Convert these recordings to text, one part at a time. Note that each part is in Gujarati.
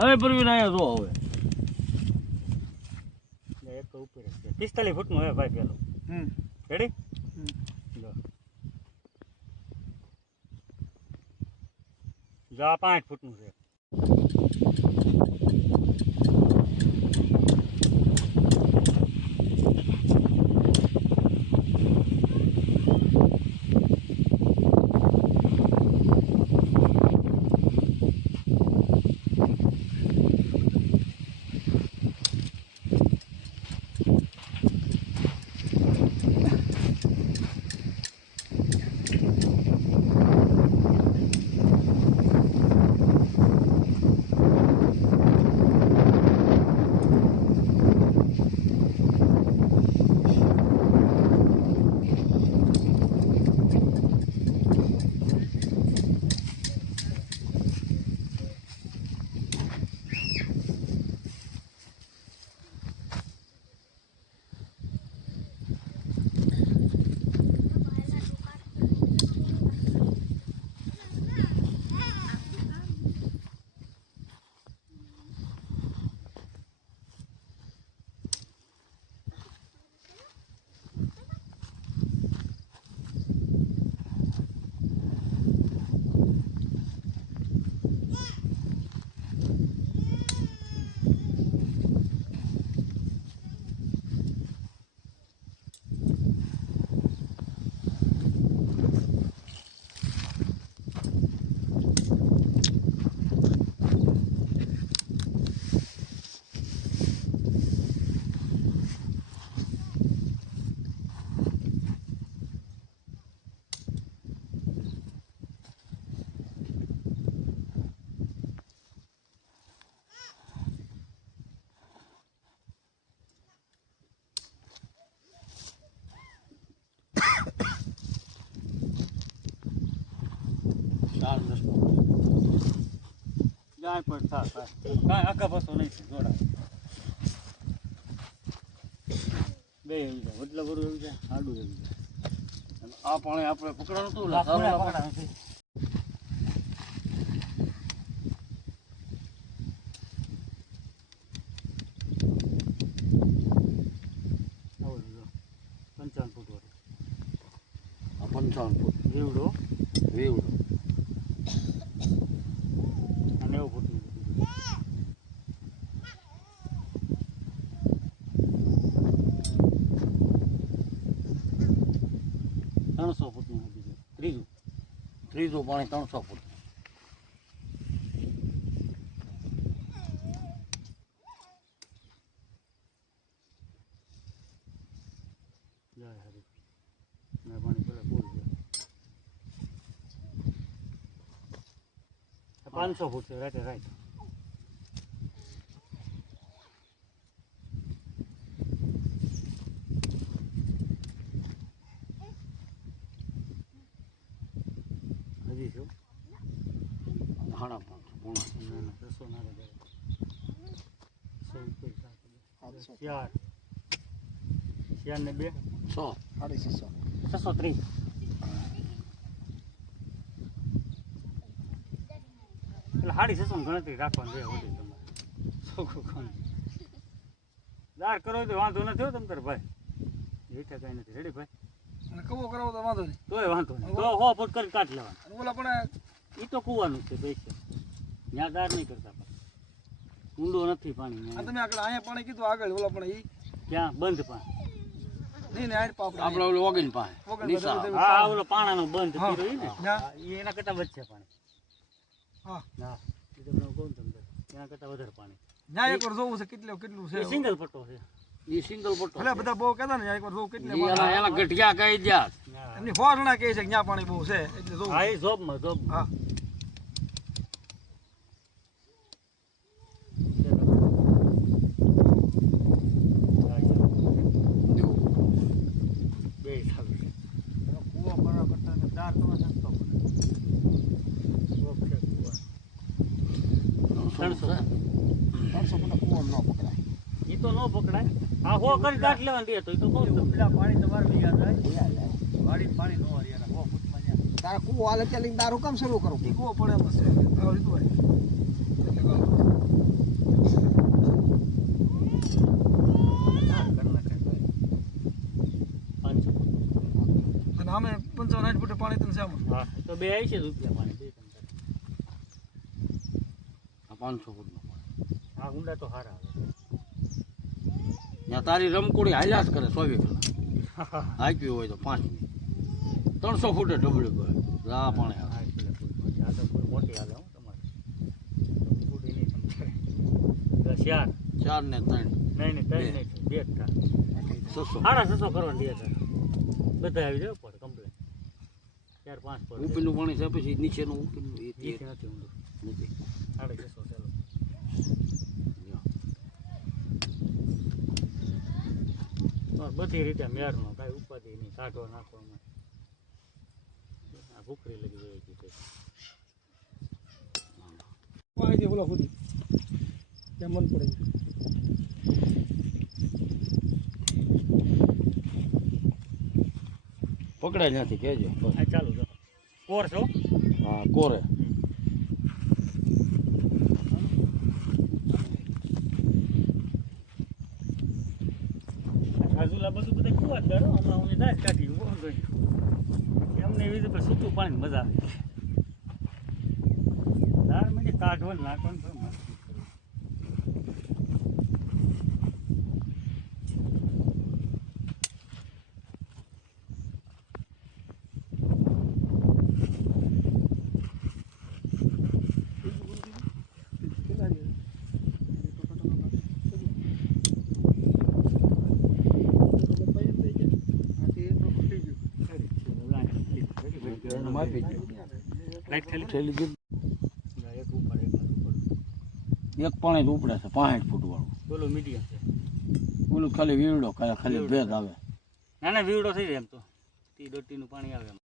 હવે પરવીન અહીંયા જો હવે. એક ઉપર પિસ્તાલીસ ફૂટનું હે ભાઈ પેલો. હમ. રેડી જો આ પાંચ ફૂટનું છે. જાય પણ થા કાંઈ આખા પાસો નહીં છે જોડા બે એવી જાય વડલા બરું એવી જાય આડું એવી જાય અને આ પાણી આપણે પકડવાનું હતું આ લાગે. નથી. આવું પંચાવન ફૂટ વાળું. આ પંચાવન ફૂટ વેવડો રેવડો અને નેવું ફૂટનું ત્રણસો ફૂટનું છે બીજું ત્રીજું ત્રીજું પાણી ત્રણસો ફૂટ. પાંચસો ફૂટ છે રાઈટ રાઈટ હજી શું હાડા પાંચસો પોણા ના ના છસો ના રે સો ઉપર ચાર ચાર ને બે? છ સાડી છસો. છસો ત્રીસ. એટલે સાડી છસો ની ગણતરી રાખવાની રહે હોતી તમારે. ચોખ્ખું કામ દાર કરો તો વાંધો નથી હો તમ તારે ભાઈ. હેઠે કાંઈ નથી. રેડી ભાઈ? અને કવો કરાવો તો વાંધો નહીં. તોય વાંધો નહીં. તો હો ફૂટ કરી કાઢ લેવાનું. ઓલા પણ એ તો કૂવાનું છે પૈસે. ત્યાં દાર નહીં કરતા ઊંડો નથી પાણી તમે આગળ અહીંયા પાણી કીધું આગળ ઓલા પણ ઈ. ક્યાં? બંધ પાણી. આપડે ઓલું ઓગીન હા ઓલો ને. એના કરતા પાણી. હા. હા. તમને કહું તમને એના કરતા વધારે પાણી. ત્યાં એકવાર જોવું છે કેટલું કેટલું છે સિંગલ પટ્ટો છે. એ સિંગલ પટ્ટો એટલે બધા બહુ કહેતા ને એકવાર જોવું કેટલું એના એના ગઠિયા કહી દ્યા. એમની ફોસણા કહે છે કે ત્યાં પાણી બહુ છે એટલે જોવું. હા એ જોબમાં જોબ હા. પકડાય. હા હો કરી દાંત લેવા દે તો તો કહું પેલા પાણી તમારે ભેગા થાય વાડી પાણી નો હો ફૂટમાં જાય તારા કૂવો હાલે દારૂ કામ શરૂ કરું? કૂવો પડે બસ તારો લીધું હોય. અમે પંચાવન આઠ ફૂટે પાણી તને શામાં. હા તો બે આવી છે રૂપિયા પાણી પાંચસો ફૂટનું પાણી. હા ઊંડા તો સારા આવે. ત્યાં તારી રમકોડી હાલ્યા જ કરે સોવી કલાક. હાંક્યું હોય તો પાંચ મિનિટ. ત્રણસો ફૂટે ઢબડ્યું કરે રા પાણી ચાર. ચાર ને ત્રણ. નહીં નહીં ત્રણ નહીં બે છસો. સાડા છસો કરવાની બધા આવી જાય પડે કમ્પ્લેટ ચાર પાંચ પડે ઉપરનું પાણી છે પછી નીચેનું ઉપરનું નથી સાડા છસો ચાલો તમારે બધી રીતે મેળનો કાંઈ ઉપાધિ નહીં કાઢો નાખવામાં. આ ભૂખરી લગી જાય છે બોલો સુધી. ત્યાં મન પડે. પકડાય નથી કેજો. ચાલુ કોર છો? હા કોરે આજુલા બધું બધા કુવા જ કરો હમણાં હું દાજ કાઢી ઊભો ગઈ એમને એવી રીતે સૂકું પાણી મજા આવે. કાઢવાનું નાખવાનું એક પાણી ઉપડે છે પાંઠ ફૂટ વાળું. બોલો મીડિયમ છે. બોલું ખાલી વીવડો ખાલી ખાલી ભેદ આવે. ના ના વીવડો થઈ જાય એમ તો. ટી દોટીનું પાણી આવે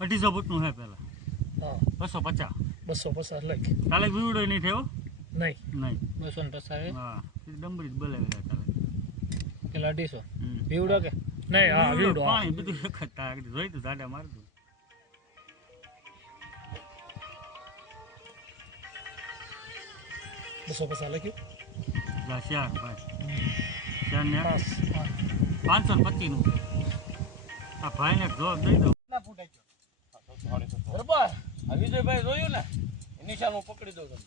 અઢીસો ફૂટનું છે પહેલાં હા. બસો પચાસ. બસો પચાસ લખ. કાલે બીવડો નહીં થયો? નહીં. નહીં. બસો ને પચાસ હા. ડમરી જ બોલાવેલા કાલે પેલા અઢીસો. હમ. કે? નહીં હા બીવડો. પાણી બધું જ થાય જોઈ તું દાડા મારતું બસો પચાસ લખ્યું ચાર ભાઈ. ચાર ને પાંચ પાંચ. પાંચસો ને પચીસનું. આ ભાઈને એક જવાબ દઈ દો બરાબર આ વિજયભાઈ જોયું ને? નિશાનું પકડી દઉં તમે.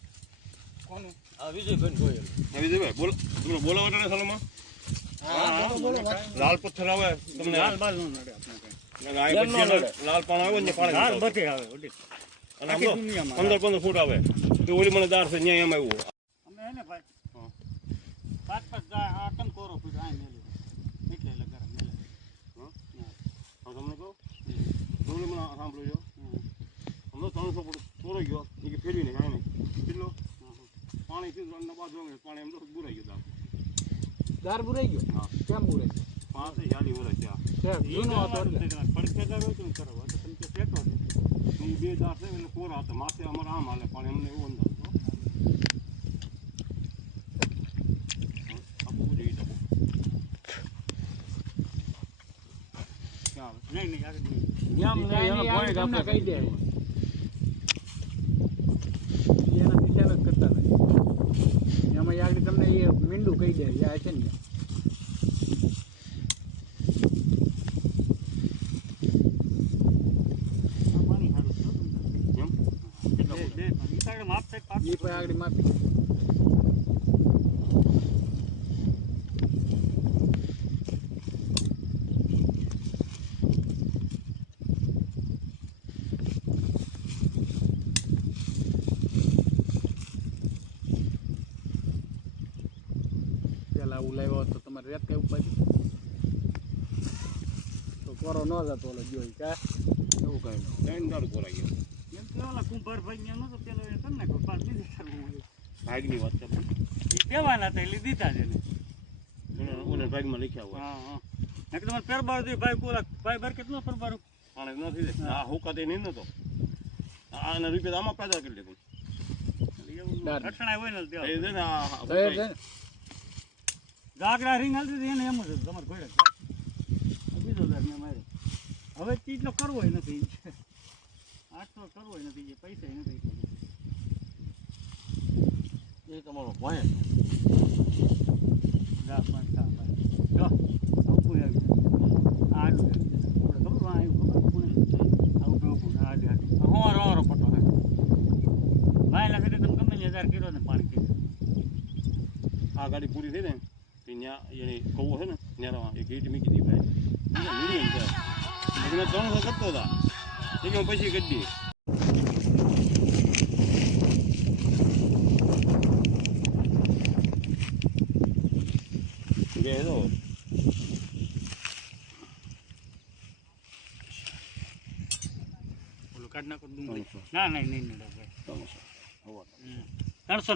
કોનું? આ વિજયભાઈ જોયું વિજયભાઈ બોલો. બોલો બોલાવો ને સાલોમાં. લાલ પથ્થર આવે. તમને લાલ બાલનું નડે આપણે પાણ આવે ને પાણી લાલ નીકળે. આવે પંદર પંદર ફૂટ આવે. તો ઓલી મને દાર છે ન્યાય એમ આવ્યું. અમે હે ને ભાઈ પાંચ પાંચ દા- આ તન કોરો પીધો આ મેલે. હા, તમને કહું? તો ઓલી મને સાંભળ્યો અમને ત્રણસો તોડાઈ ગયો. એ કે ફેરવી નહીં કેટલો? પાણી થી બાદ પાણી એમ તો બુરાઈ ગયો દાર દાર બુરાઈ ગયો? હા. કેમ બુરાઈ પાંચ ચાલી વર્ષ છે જૂનો હતો એટલે. પડકેદાર હોય તો કરો તો તમે કે પેટો છે. એ બે દાંત છે એટલે કોરા હતા. માથે અમારા આમ હાલે પણ એમને એવો અંદાજ હતો? નહીં નહીં આગળ નહીં. કાંઈ એનો નહીં, point તમને આપણે કહી દે એના વિચાર જ કરતા નથી એમાં એ આગળ તમને એ મીંડું કહી દે જે આ છે ને પાણી સારું માપ આગળ માપી પેલા આવું લાવ્યો હોત તો તમારે રેત કઈ ઉપાડી કોરો ન જતો ઓલો જોઈ કા એવું નહીં. ત્રણ દાડ કોરાઈ ગયો એમ કે ઓલા કુંભારભાઈ ને એમ નતો પેલો એ કરી નાખ્યો પાંચ બીજે કરવું. ભાગની વાત છે પણ. ઈ કહેવાના હતા એટલે દીધા છે ને ઓલા- ભાગમાં લખ્યા હોય હા હા નકર તમારે પરબાર દે ભાઈ કોલા ભાઈ બાર કેટલો પરબાર પાણી નથી દે આ હુકાતે નહીં નતો આના રૂપિયા આમાં પેદા કરી ડાર. રટણાય હોય ને એ તો એ છે હુકાય. ને ગાગરા રીંગ હાલતી હતી એને એમ જ તમારે કોઈ દર મારે હવે ચીજનો કરવો નથી. આટલો કરવો નથી પૈસા નથી. એ તમારો ભય દસ પાંચ. જો કોઈ આવી આડું ખબર આવ્યું? આ ગાડી પૂરી થઈ ને ત્યાં એને કહું છે ને ન્યારામાં એ ગીટ મૂકી દીધી ભાઈ. એટલે ત્રણ વખત તો હતા એમાં પછી નાખો ડુંગળી. ત્રણસો. ના ના હોવા ત્રણસો.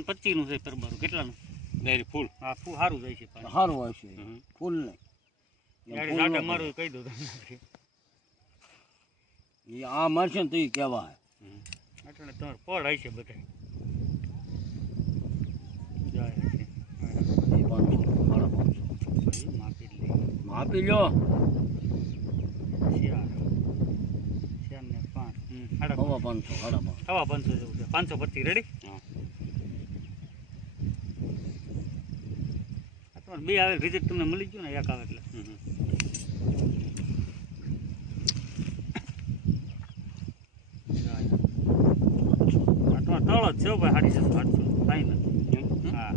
છે પરબારું. કેટલાનું? ડાયરી ફૂલ. હા ફૂલ સારું જાય છે પાણી સારું હોય છે. ફૂલ નહીં. ન મારું કહી દઉં તમને. એ આ મળશે ને તો એ કહેવાય. એટલે તમારે પડ છે બધા. માપી સાડા સવા પાંચસો સાડા પાંચસો જેવું છે. પાંચસો પચીસ રેડી હા. તમારે બે આવે રિઝલ્ટ તમને મળી ગયું ને એક આવે એટલે જાય. તળ જ છે ભાઈ સાડી છસો આઠસો ફાઇનલ હા?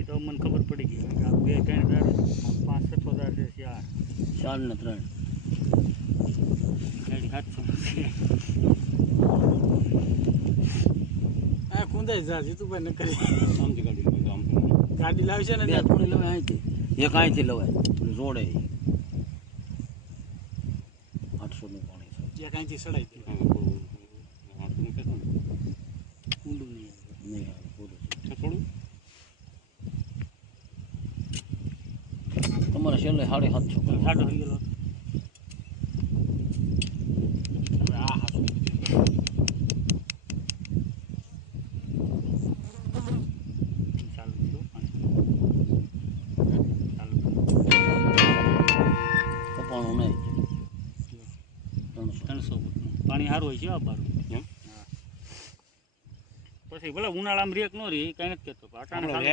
એ તો મને ખબર પડી ગઈ. આ બે ત્રણ હજાર પાંચ છ હજાર છે ચાર. ચાર ને ત્રણ. ગાડી સાતસો આ કુંદાઈ જા જીતુભાઈ ન કરી. આમથી ગાડી ગાડી લાવશે ને બે થોડી લવાય અહીંથી. એક અહીંથી લવાય. જોડે આઠસો નું પાણી છે એક અહીંથી સડાઈ દે આઠસો કહેતો ને ઊંડું નહીં આવે. નહીં આવે પૂરું તો થોડું છે તમારે છેલ્લે સાડી સાતસો કરે. સાડો થઈ ગયેલો હવે આ હાસુ ચાલુ થયું પાણી. ચાલુ કપાણું નહીં ત્રણસો ત્રણસો ફૂટનું પાણી સારું હોય છે આ બારું પછી ભલે ઉનાળામાં રેક ન રહી એ કાંઈ નથી કેતો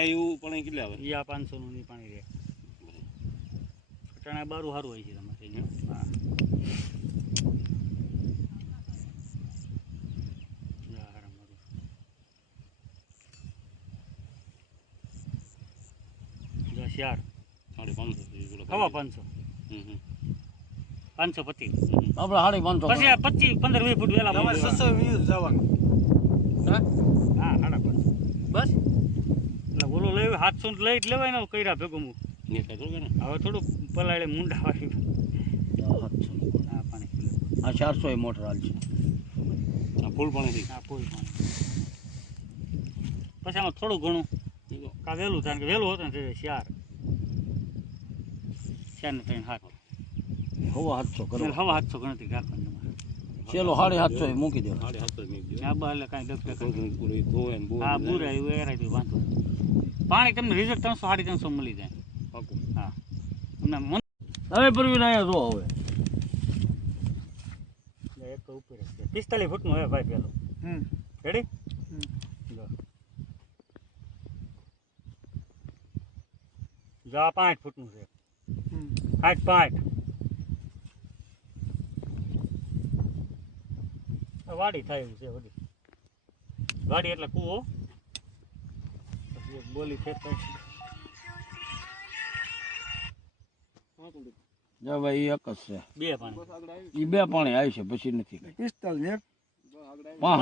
એવું પણ કેટલે આવે? આ પાંચસોનું ની પાણી રે અટાણા બારું સારું હોય છે તમારે હા. ચાર સાડી પાંચસો હવા પાંચસો. હમ હમ. પાંચસો પચીસ. આપણે સાડી પાંચસો પછી આ પચીસ પંદર વીસ ફૂટ વેલા તમારે છસો વીસ જવાનું. હા? હા સાડા પાંચસો બસ? એટલે ઓલો લઈ સાતસો લઈ જ લેવાય ને કર્યા ભેગું હું હવે થોડુંક પલાળે મુંડા વાળી. પાણી. પાણી. આ ચારસો એ મોટર હાલ છે આ ફૂલ પાણીથી. હા કોઈ પાણી. પછી આમાં થોડું ઘણું. કા વહેલું થાય કે વહેલું હતું ને શિયાર ચાર ચાર ને ત્રણ સાત હવા સાતસો કરો. હવા સાતસો ગણતરી રાખવાની છેલ્લો સાડી સાતસો મૂકી દેવો સાડી સાતસો મેં આ બા એટલે કાંઈ ધોવે હા ને બુરા એવું એરાય વાંધો નહીં. પાણી તમને રિઝલ્ટ ત્રણસો સાડી ત્રણસો મળી જાય. હા. તમને મન હવે પરવીન અહીંયા જો હવે. એક ઉપર પિસ્તાલીસ ફૂટનું હે ભાઈ પેલો. રેડી જો. આ પાંચ ફૂટનું છે. આઠ પાંચ. વાડી થાય એવું છે બધી વાડી એટલે કૂવો. પછી એક બોલી ખેતર જા ભાઈ એક જ છે. બે પાણી. એ બે પાણી આવી છે પછી નથી કઈ. પિસ્તાલીસ પાંચ